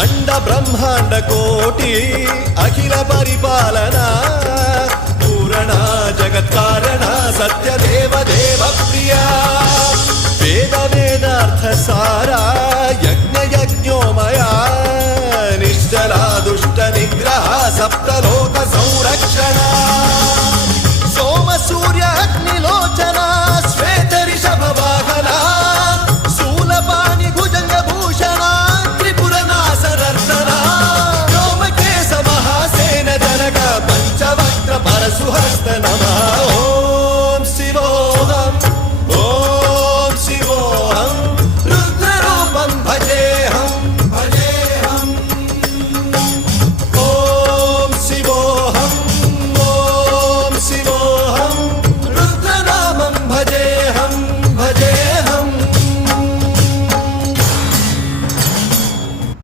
अंड ब्रह्मांड कोटि अखिल परिपालना पूरणा जगत्कारणा सत्यदेव देव प्रिया वेद वेदार्थ सारा यज्ञ यज्ञोमया निश्चला दुष्ट निग्रह सप्तलो